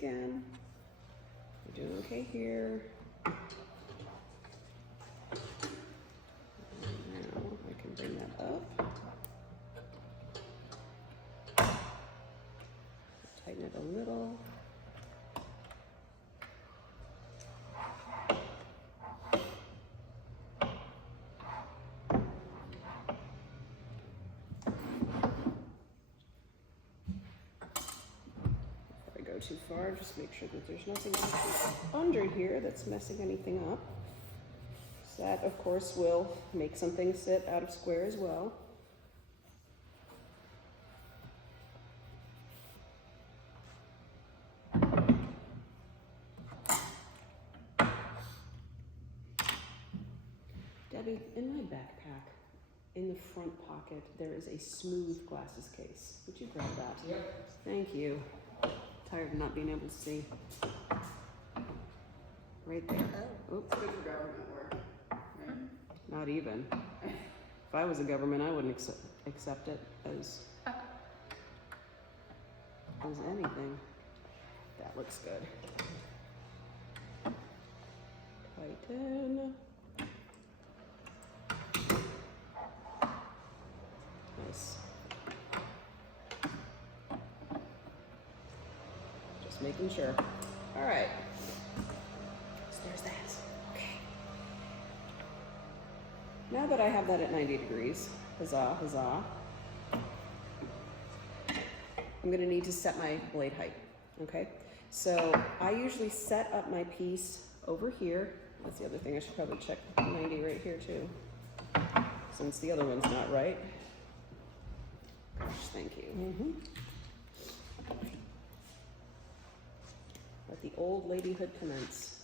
again. We're doing okay here. Now I can bring that up. Tighten it a little. Too far, just make sure that there's nothing under here that's messing anything up. So that, of course, will make something sit out of square as well. Debbie, in my backpack, in the front pocket, there is a smooth glasses case. Would you grab that? Yep. Thank you. Tired of not being able to see. Right there. Oh, it's good for government work. Right? Not even. If I was a government, I wouldn't accept it as anything. That looks good. Tighten. Nice. Making sure. All right. So there's that. Okay. Now that I have that at 90 degrees, huzzah, huzzah, I'm gonna need to set my blade height, okay? So I usually set up my piece over here. That's the other thing, I should probably check 90 right here too, since the other one's not right. Gosh, thank you. Let the old ladyhood commence.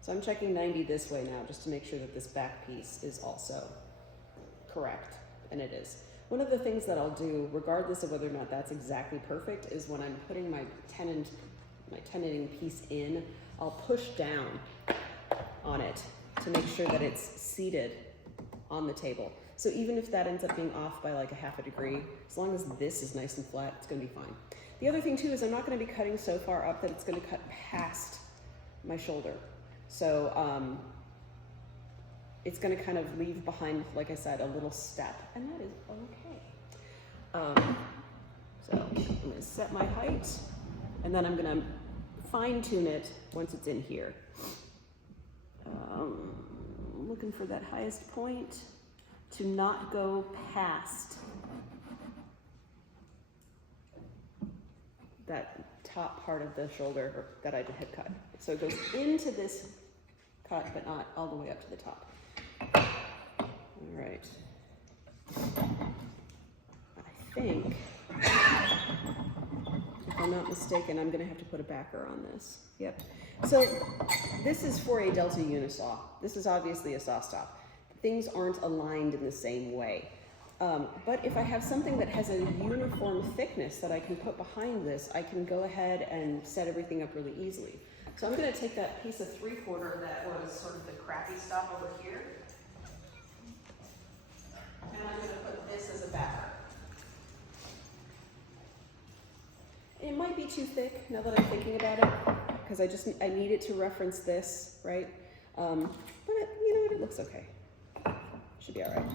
So I'm checking 90 this way now, just to make sure that this back piece is also correct, and it is. One of the things that I'll do, regardless of whether or not that's exactly perfect, is when I'm putting my tenoning piece in, I'll push down on it to make sure that it's seated on the table. So even if that ends up being off by like a ½ degree, as long as this is nice and flat, it's gonna be fine. The other thing too is I'm not gonna be cutting so far up that it's gonna cut past my shoulder. So it's gonna kind of leave behind, like I said, a little step, and that is okay. So I'm gonna set my height, and then I'm gonna fine tune it once it's in here. Looking for that highest point, to not go past that top part of the shoulder that I had cut. So it goes into this cut, but not all the way up to the top. All right. I think, if I'm not mistaken, I'm gonna have to put a backer on this. Yep. So this is for a Delta Unisaw. This is obviously a saw stop. Things aren't aligned in the same way. But if I have something that has a uniform thickness that I can put behind this, I can go ahead and set everything up really easily. So I'm gonna take that piece of 3/4 that was sort of the crappy stuff over here, and I'm gonna put this as a backer. It might be too thick now that I'm thinking about it, because I need it to reference this, right? But you know what, it looks okay. Should be all right.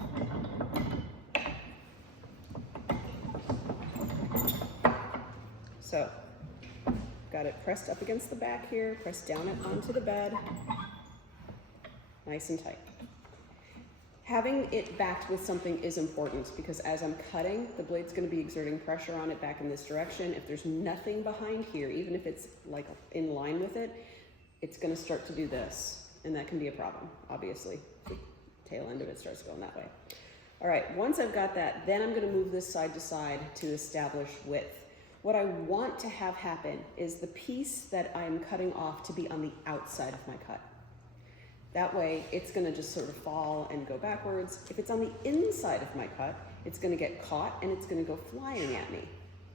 So, got it pressed up against the back here, pressed down it onto the bed, nice and tight. Having it backed with something is important, because as I'm cutting, the blade's gonna be exerting pressure on it back in this direction. If there's nothing behind here, even if it's like in line with it, it's gonna start to do this, and that can be a problem, obviously. The tail end of it starts going that way. All right, once I've got that, then I'm gonna move this side to side to establish width. What I want to have happen is the piece that I'm cutting off to be on the outside of my cut. That way, it's gonna just sort of fall and go backwards. If it's on the inside of my cut, it's gonna get caught and it's gonna go flying at me,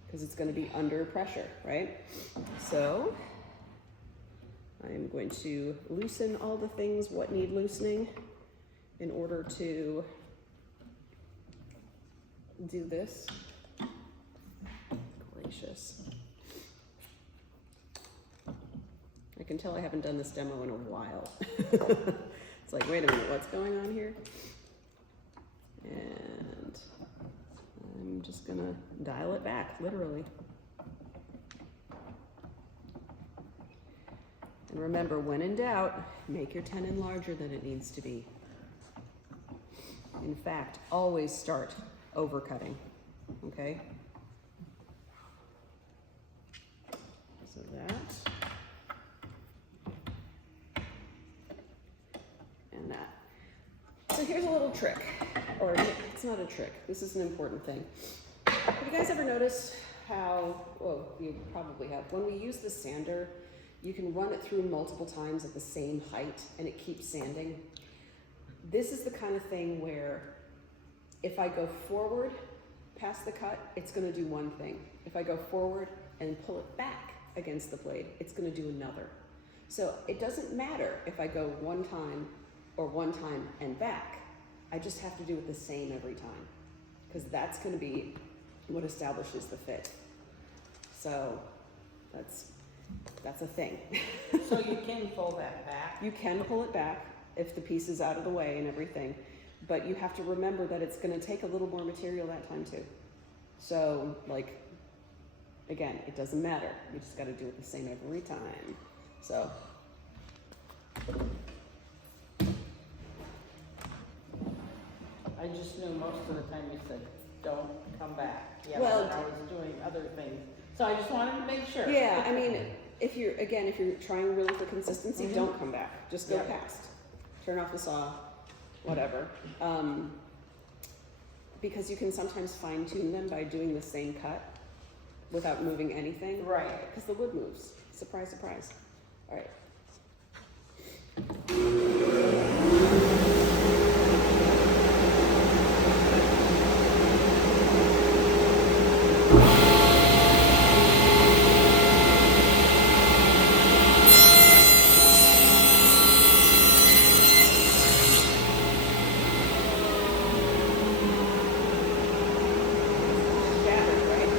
because it's gonna be under pressure, right? So, I'm going to loosen all the things what need loosening in order to do this. Gracious. I can tell I haven't done this demo in a while. It's like, wait a minute, what's going on here? And I'm just gonna dial it back, literally. And remember, when in doubt, make your tenon larger than it needs to be. In fact, always start overcutting, okay? So that. And that. So here's a little trick, or it's not a trick, this is an important thing. Have you guys ever noticed how, well, you probably have, when we use the sander, you can run it through multiple times at the same height and it keeps sanding? This is the kind of thing where if I go forward past the cut, it's gonna do one thing. If I go forward and pull it back against the blade, it's gonna do another. So it doesn't matter if I go one time or one time and back. I just have to do it the same every time, because that's gonna be what establishes the fit. So that's a thing. So you can pull that back? You can pull it back if the piece is out of the way and everything, but you have to remember that it's gonna take a little more material that time too. So, like, again, it doesn't matter. You just gotta do it the same every time. So. I just knew most of the time you said, don't come back. Yeah, Well, when I was doing other things. So I just wanted to make sure. Yeah, I mean, if you're trying really for consistency, Mhm. don't come back. Just go Yep. past. Turn off the saw, whatever. Because you can sometimes fine tune them by doing the same cut without moving anything. Right. Because the wood moves. Surprise, surprise. All right. Shattered, right?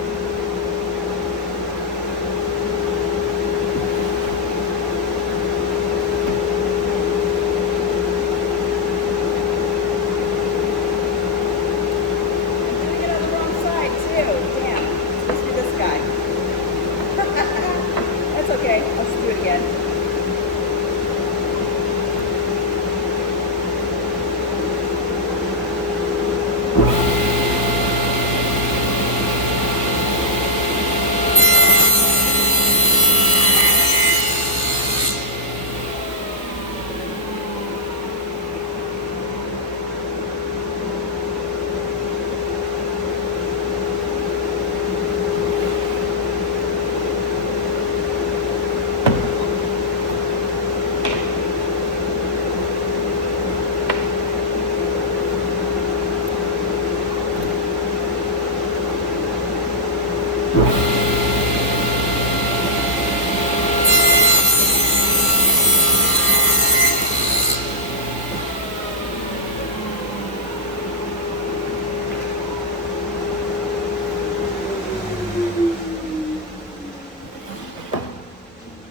I'm doing it on the wrong side too. Damn. It's supposed to be this guy. That's okay. I'll just do it again.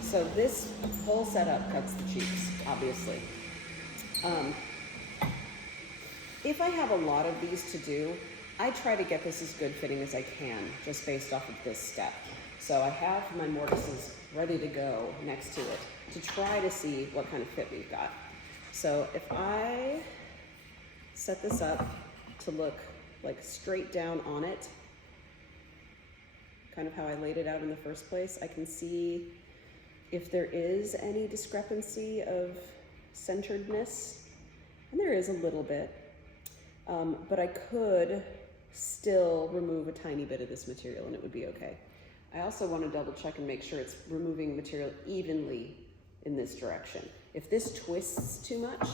So this whole setup cuts the cheeks, obviously. If I have a lot of these to do, I try to get this as good fitting as I can, just based off of this step. So I have my mortises ready to go next to it to try to see what kind of fit we've got. So if I set this up to look like straight down on it, kind of how I laid it out in the first place, I can see if there is any discrepancy of centeredness, and there is a little bit, but I could still remove a tiny bit of this material and it would be okay. I also want to double check and make sure it's removing material evenly in this direction. If this twists too much,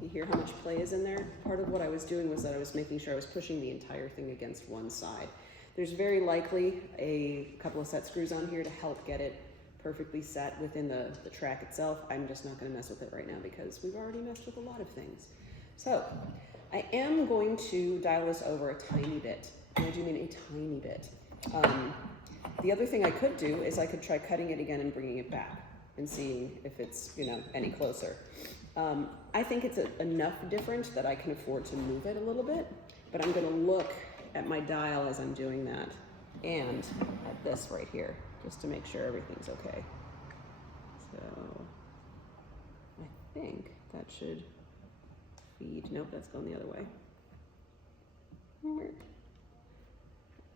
you hear how much play is in there? Part of what I was doing was that I was making sure I was pushing the entire thing against one side. There's very likely a couple of set screws on here to help get it perfectly set within the track itself. I'm just not going to mess with it right now because we've already messed with a lot of things. So I am going to dial this over a tiny bit And I do mean a tiny bit. The other thing I could do is I could try cutting it again and bringing it back and seeing if it's, you know, any closer. I think it's enough different that I can afford to move it a little bit, but I'm gonna look at my dial as I'm doing that and at this right here, just to make sure everything's okay. So I think that should feed, nope, that's going the other way.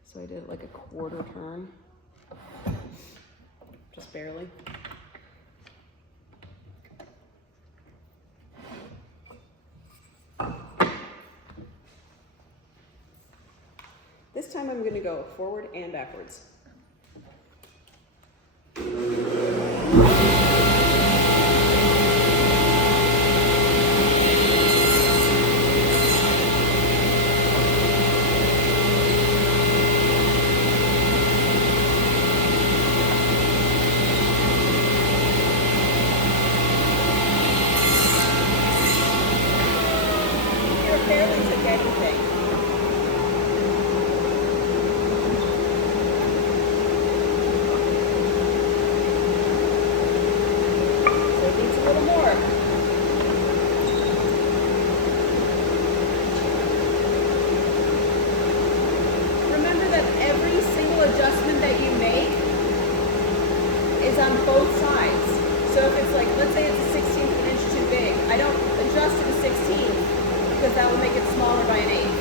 So I did like a quarter turn, just barely. This time I'm going to go forward and backwards. You're fairly forgetting things. Adjustment that you make is on both sides. So if it's like, let's say it's a 16th of an inch too big, I don't adjust to the 16th because that will make it smaller by an eighth,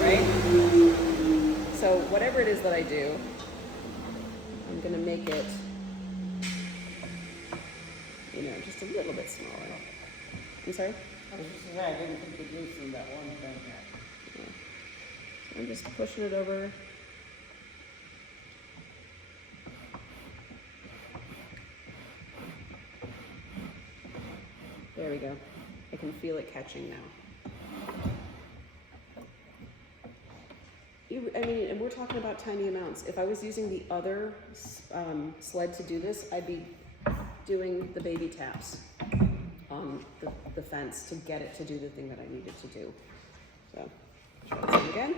right? So whatever it is that I do, I'm gonna make it, you know, just a little bit smaller. I'm sorry? I was just saying, I didn't think you'd loosen that one thing there. Yeah. So I'm just pushing it over. There we go. I can feel it catching now. I mean, and we're talking about tiny amounts. If I was using the other sled to do this, I'd be doing the baby taps on the fence to get it to do the thing that I needed to do. So, try this again.